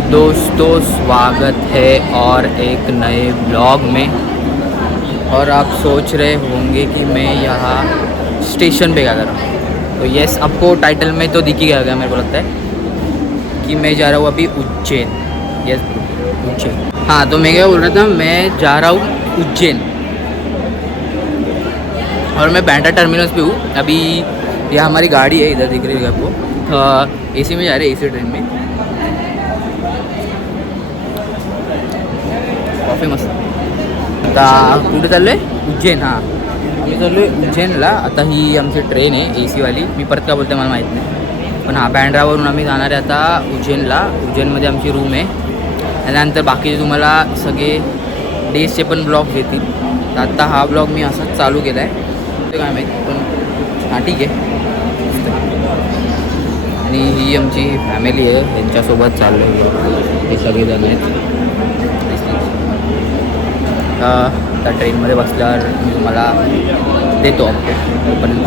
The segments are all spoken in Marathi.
तो दोस्तों स्वागत है और एक नए ब्लॉग में। और आप सोच रहे होंगे कि मैं यहाँ स्टेशन पे क्या कर रहा हूँ। तो यस, आपको टाइटल में तो दिख ही गया मेरे को लगता है कि मैं जा रहा हूँ अभी उज्जैन। यस उज्जैन। हाँ, तो मैं क्या बोल रहा था, मैं जा रहा हूँ उज्जैन और मैं बैंड्रा टर्मिनस पे हूँ अभी। यहाँ हमारी गाड़ी है, इधर दिख रही है आपको। एसी में जा रहे हैं, एसी ट्रेन में। कॉफी मस्त। आता कुठे चाललो आहे? उज्जैन. हां, आम्ही चाललो आहे उज्जैनला. आता ही आमची ट्रेन आहे एसीवाली. मी परत काय बोलते मला माहीत नाही, पण हां बँड्रावरून आम्ही जाणार आहे आता उज्जैनला. उज्जैनमध्ये आमची रूम आहे. त्यानंतर बाकीचे तुम्हाला सगळे डेजचे पण ब्लॉग देतील. तर आत्ता हा ब्लॉग मी असाच चालू केला आहे, ते काय माहीत, पण हां ठीक आहे. आणि ही आमची फॅमिली आहे, त्यांच्यासोबत चाललो आहे. हे सगळेजण आहेत. त्या ट्रेनमध्ये बसल्यावर मी तुम्हाला देतो अपडेट. तोपर्यंत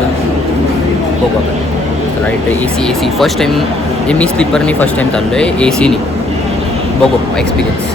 बघू आपण. चला एसी फर्स्ट टाईम, म्हणजे मी स्लीपरनी फर्स्ट टाईम चाललो आहे, एसीनी. बघू एक्सपिरियन्स.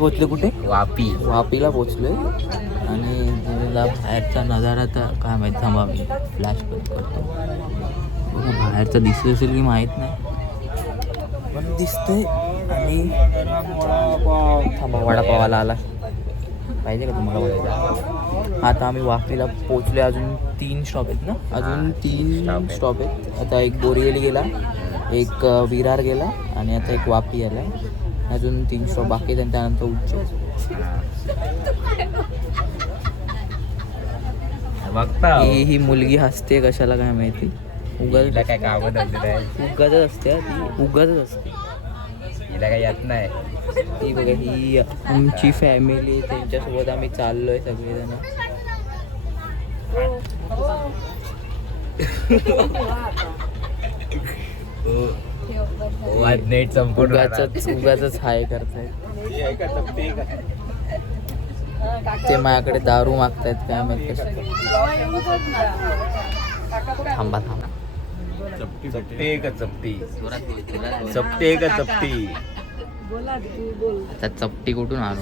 पोचले कुठे? वापीला पोचलोय. आणि त्याला बाहेरचा नजारा तर काय माहीत, थांबा मी फ्लॅश करतो. बाहेरचा दिसत असेल की माहीत नाही, पण दिसतंय. आणि थांबा, वडापावाला आला पाहिजे का तुम्हाला वडापाव? आता आम्ही वापीला पोचलोय. अजून 3 स्टॉप आहेत ना? अजून 3 स्टॉप आहेत. आता एक बोरिवली गेला, एक विरार गेला आणि आता एक वापी आला. अजून 3 स्टॉप बाकी आहेत. त्यानंतर उज्जैन. ही मुलगी हसते कशाला काय माहिती. उगाच काय उगाच असते, ती उगाच असते, हिला काही येत नाही. ती बघा, ही आमची फॅमिली, त्यांच्यासोबत आम्ही चाललोय सगळेजण. उगाच हाय करतायत. ते माझ्याकडे दारू मागतायत काय माहित कसं. थांबा. आता चपटी कुठून आणू?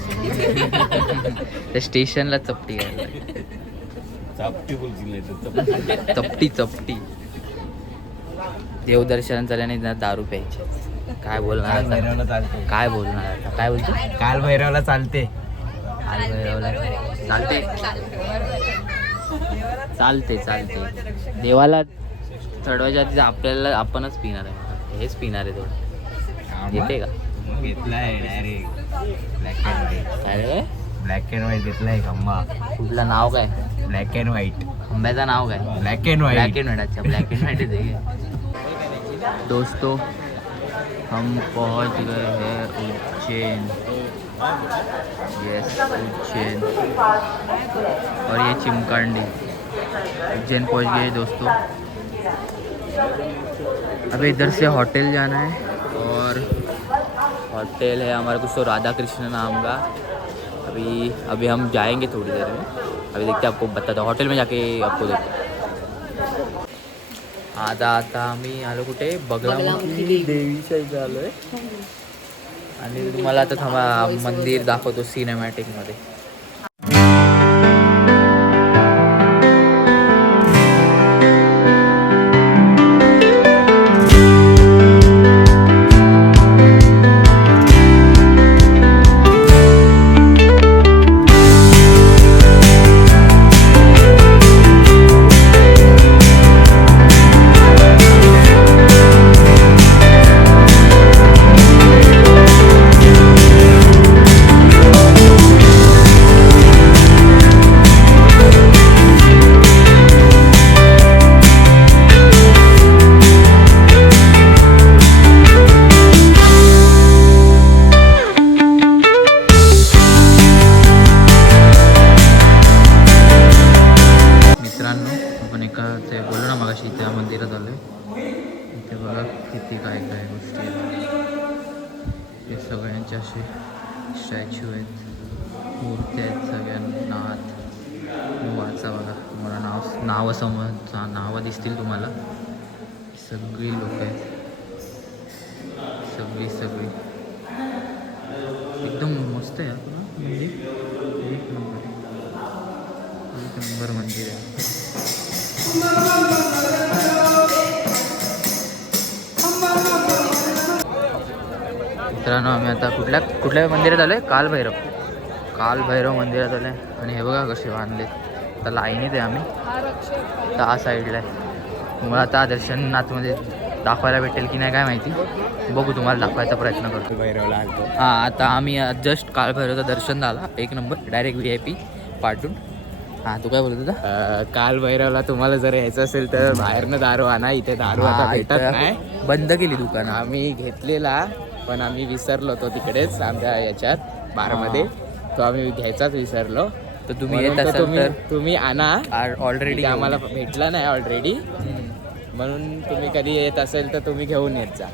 त्या स्टेशनला चपटी चपटी. देवदर्शन झाल्याने दारू प्यायची. काय बोलणार आता? काय बोलतो? काल भैरवला चालते. देवाला चढवायच्या आधी आपल्याला आपणच पिणार आहे. हेच पिणार आहे थोडं. घेते का? घेतलाय डायरेक्ट ब्लॅक अँड व्हाईट घेतलाय. खंबा कुठला नाव काय? Black and white. खंब्याचं नाव काय? Black and white. अच्छा, ब्लॅक एंड व्हाइट है. दोस्तों हम पहुंच गए हैं उज्जैन. यस उज्जैन. और ये चिमकांडी. उज्जैन पहुंच गए दोस्तों. अभी इधर से होटल जाना है और होटल है हमारा कुछ तो राधा कृष्ण नाम का. अभी हम जाएंगे थोड़ी देर में. अभी देखते आपको बताता हूँ, होटल में जाके आपको देखते. आता आम्ही आलो कुठे? बगलामुखी देवीच्या इथे आलो आहे. आणि तुम्हाला आता थांबा मंदिर दाखवतो सिनेमॅटिकमध्ये. महादेवाचे असे स्टॅच्यू आहेत, मूर्ती आहेत, सगळ्यांना हात वाचा बघा. मला नावं दिसतील तुम्हाला. सगळी लोक आहेत, सगळी एकदम मस्त आहे मंदिर. एक नंबर मंदिर आहे. मित्रांनो आम्ही आता कुठल्या मंदिरात आलो आहे? कालभैरव मंदिरात आलो आहे. आणि हे बघा कसे बांधलेत. आता लाईनीत आहे आम्ही, तर हा साईडला आहे. तुम्हाला आता दर्शनातमध्ये दाखवायला भेटेल की नाही काय माहिती, बघू, तुम्हाला दाखवायचा प्रयत्न करतो. भैरवला आलतो. हां, आता आम्ही जस्ट कालभैरवचं दर्शन झाला, एक नंबर, डायरेक्ट VIP पाठवून. हां, तू काय बोलत होता? काल भैरवला तुम्हाला जर यायचं असेल तर बाहेरनं दारू आणा, इथे दारू आता भेटत नाही. बंद केली दुकानं. आम्ही घेतलेला पण आम्ही विसरलो होतो तिकडेच आमच्या याच्यात बारमध्ये, तो आम्ही घ्यायचाच विसरलो. तर तुम्ही येत असाल तर तुम्ही आणा. ऑलरेडी आम्हाला भेटला नाही ऑलरेडी, म्हणून तुम्ही कधी येत असेल तर तुम्ही घेऊन येत जा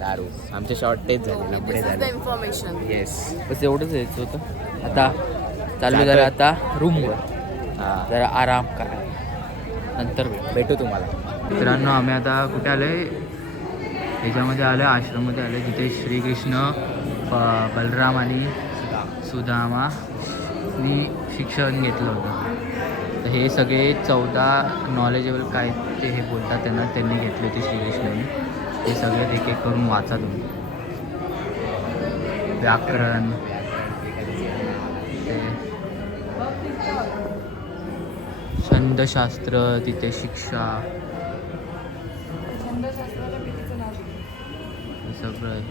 दारू. आमचे शॉर्टेज झाले, लपडे झाले. येस, बस एवढंच यायचं होतं. आता चालू झालं आता रूमवर, जरा आराम करा, नंतर भेटू तुम्हाला. मित्रांनो आम्ही आता कुठे आलो आहे? ह्याच्यामध्ये आलो आहे, आश्रममध्ये आलो आहे, जिथे श्रीकृष्ण, बलराम आणि सुदामानी शिक्षण घेतलं होतं. तर हे सगळे 14 नॉलेजेबल काय ते हे बोलतात त्यांनी घेतले होते श्रीकृष्णाने. हे सगळे एक एक करून वाचा तुम्ही. व्याकरण, छंदशास्त्र, तिथे शिक्षा, हे सगळं आहे.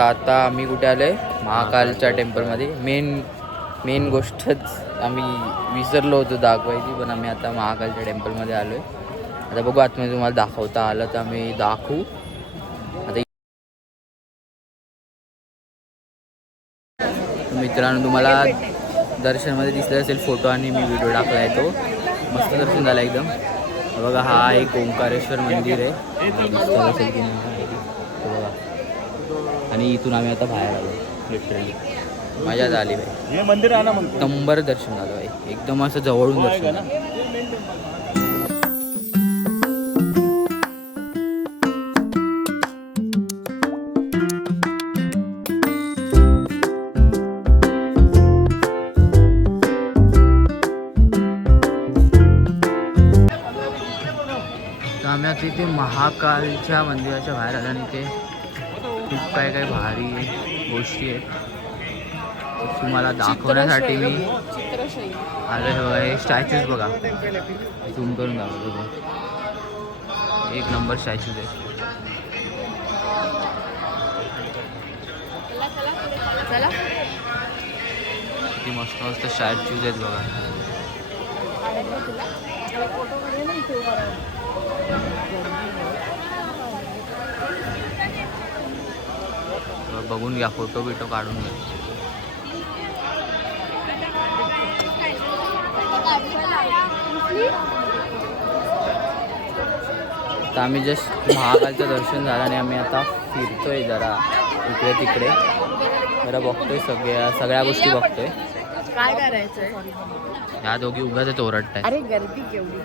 आता आम्ही कुठे आलो आहे? महाकालच्या टेम्पलमध्ये. मेन गोष्टच आम्ही विसरलो होतो दाखवायची, पण आम्ही आता महाकालच्या टेम्पलमध्ये आलो आहे. आता बघू आतमध्ये तुम्हाला दाखवता आलं तर आम्ही दाखवू. आता मित्रांनो तुम्हाला दर्शनमध्ये दिसलं असेल फोटो आणि मी व्हिडिओ टाकला आहे, तो मस्त दर्शन झालं एकदम. बघा हा एक ओंकारेश्वर मंदिर आहे, दिसलं असेल की नाही बघा. आणि इथून आम्ही आता बाहेर आलो. लिटरली मजा झाली भाई. हे मंदिर आणा मग. नंबर दर्शन झालं भाई, एकदम असं जवळून दर्शन झालं. तर आम्ही आता इथे महाकालच्या मंदिराच्या बाहेर आलो आणि ते खूप काय भारी गोष्टी आहेत तुम्हाला दाखवण्यासाठी मी आलो. हे स्टॅच्यूज बघा, झूम करून दाखवतो. एक नंबर स्टॅच्यूज आहेत. किती मस्त मस्त स्टॅच्यूज आहेत बघा. बघून घ्या, फोटो बिटो काढून घ्या. तर आम्ही जस्ट महाकालचं दर्शन झालं आणि आम्ही आता फिरतोय जरा इकडे तिकडे, जरा बघतोय सगळ्या गोष्टी बघतोय. काय करायचंय? ह्या दोघी उगाच ओरडताय. अरे गर्दी केवढी.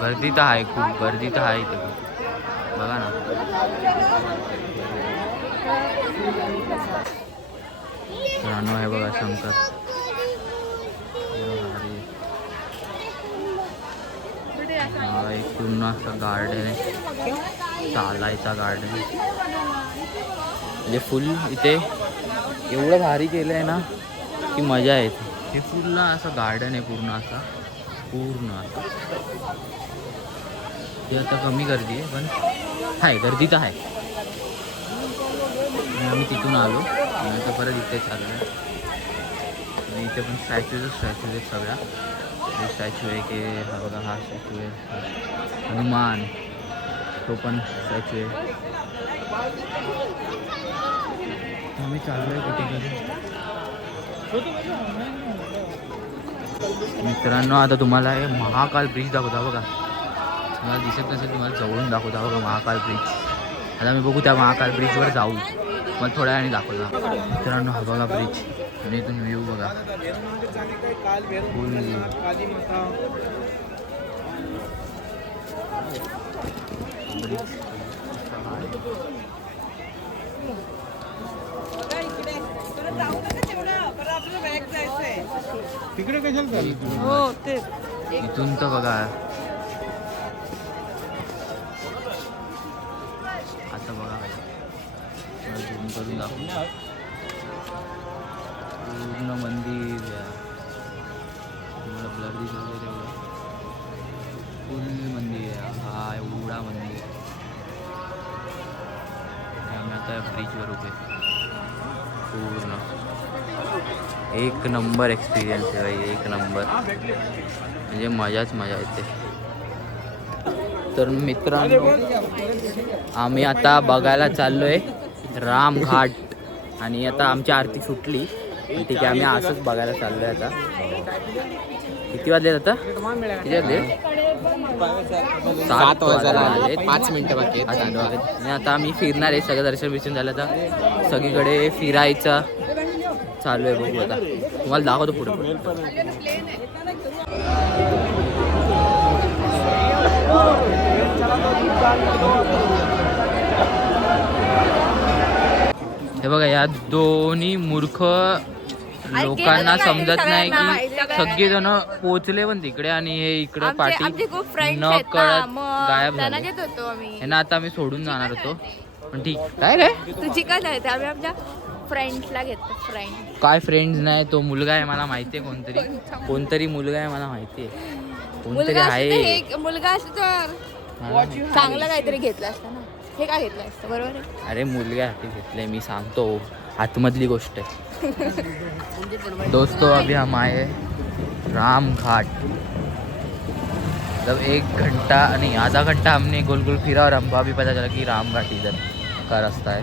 गर्दी तर आहे, खूप गर्दी तर आहे इथे. बघा ना. रानो आहे बघा शंकर. हा एक पूर्ण असं गार्डन आहे, चालायचा गार्डन. म्हणजे फुल इथे एवढं भारी केलं आहे ना की मजा येते. हे पूर्ण असं गार्डन आहे, पूर्ण असं ते आता कमी गर्दी आहे, पण आहे गर्दी तर आहे. आणि आम्ही तिथून आलो आणि आता परत इथे चालू आहे. आणि इथे पण स्टॅच्यूज आहेत सगळ्या. स्टॅच्यू आहे की हा बघा, हा स्टॅच्यू आहे हनुमान, तो पण स्टॅच्यू आहे. आम्ही चाललोय कुठेतरी. मित्रांनो आता तुम्हाला हे महाकाल ब्रिज दाखवता बघा. तुम्हाला दिसत नसेल, तुम्हाला जवळून दाखवता बघा महाकाल ब्रिज. आता मी बघू त्या महाकाल ब्रिजवर जाऊ, मला थोड्या वेळाने दाखवता. मित्रांनो हा बघा ब्रिज, आणि इथून व्ह्यू बघा. तिकडे कशाला हो ते इथून तर बघा. आता बघा झूम करून दाखवू. पूर्ण मंदिर तुम्हाला ब्लर दिसत आहे तेवढं. फुल मंदिर आहे, हा एवढा मंदिर. आम्ही आता ब्रिजवर उभे. पूर्ण एक नंबर एक्सपिरियन्स आहे भाई, एक नंबर. म्हणजे मजाच मजा येते. तर मित्रांनो आम्ही आता बघायला चाललोय रामघाट. आणि आता आमची आरती सुटली, ठीक आहे. आम्ही असंच बघायला चाललोय आता. किती वाजले आता? किती वाजले? 7 वाजले. 5 मिनिटं बाकी आहेत. आणि आता आम्ही फिरणार आहे. सगळं दर्शन बिर्शन झालं आता सगळीकडे फिरायचं चालू आहे. बघू आता, तुम्हाला दाखवतो पुढे. हे बघा, या दोन्ही मूर्ख लोकांना समजत नाही की सगळेजण पोहोचले पण तिकडे, आणि हे इकडं पाठी न कळत गायब झाले. यांना आता आम्ही सोडून जाणार होतो, पण ठीक. काय रे तुझी काय जायचं? आम्ही आमच्या फ्रेंड्सला घेतो. फ्रेंड काय फ्रेंड्स नाही, तो मुलगा आहे मला माहिती आहे. कोणतरी मुलगा आहे मला माहिती आहे. कोणतरी आहे. मुलगा असतो तर चांगलं काहीतरी घेतलं असतं ना. हे काय घेतलं असतं? बरोबर आहे. अरे मुलगा हाती घेतले, मी सांगतो आतमधली गोष्ट आहे. दोस्तों अभी हम आए रामघाट. मतलब 1 घंटा नहीं, आधा घंटा हमने गोल गोल फिरा और हमको अभी पता चला कि रामघाट इधर का रास्ता है.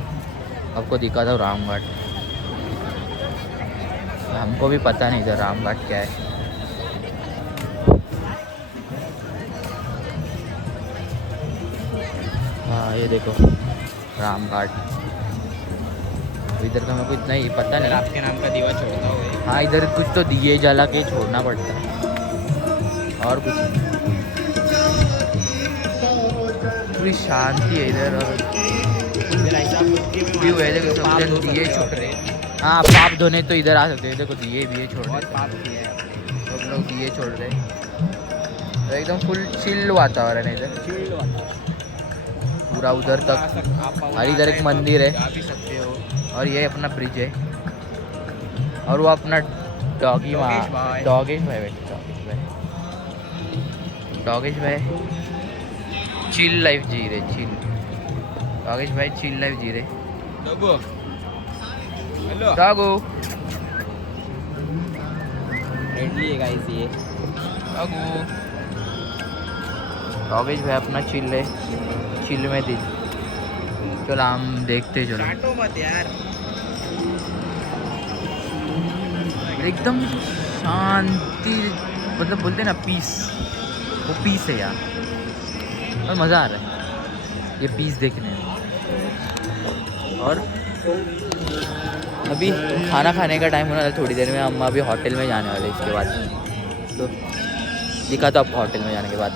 आपको दिखा था रामघाट. हमको भी पता नहीं इधर रामघाट क्या है. हाँ ये देखो रामघाट. इधर का मेरे को इतना ही पता नहीं. आपके नाम का दीवा छोड़ता हो. हाँ इधर कुछ तो दिए जला के छोड़ना पड़ता है और कुछ नहीं. पूरी शांति है इधर और व्यू है. देखो सब जन दिए छोड़ रहे. हाँ पाप धोने तो इधर आ सकते हैं. देखो दिए छोड़ रहे, सब लोग दिए छोड़ रहे. तो एकदम फुल चिल वातावरण है इधर पूरा उधर तक. और इधर एक मंदिर है और ये अपना ब्रिज है. और वो अपना डॉगेश भाई चिल लाइफ जी रहे. चिल डॉगेश भाई चिल लाइफ जी रहे. डॉगो फ्रेंडली है गाइस ये. डॉगेश भाई अपना चिल है. चिल में थी. चलो हम देखते चलो. काटो मत यार. एकदम शांति, मतलब बोलते ना पीस. वो पीस है यार, और मज़ा आ रहा है ये पीस देखने में. और अभी खाना खाने का टाइम होने वाला, थोड़ी देर में हम अभी होटल में जाने वाले इसके बाद, तो दिखातो आपको हॉटेल में जाने के बाद.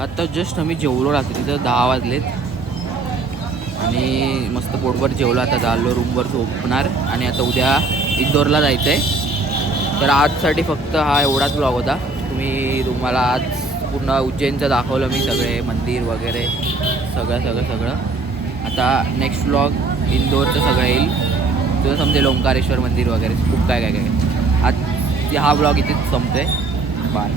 आता जस्ट आम्ही जेवलो रात्री, तिथं 10 वाजलेत आणि मस्त पोटभर जेवलो. आता चाललो रूमवर झोपणार आणि आता उद्या इंदोरला जायचं आहे. तर आजसाठी फक्त हा एवढाच ब्लॉग होता. तुम्हाला आज पूर्ण उज्जैनचं दाखवलं मी, सगळे मंदिर वगैरे सगळं. आता नेक्स्ट ब्लॉग इंदोरचं सगळं येईल. तुला समजेल ओंकारेश्वर मंदिर वगैरे खूप काय. आज हा ब्लॉग इथेच संपतोय. बाय.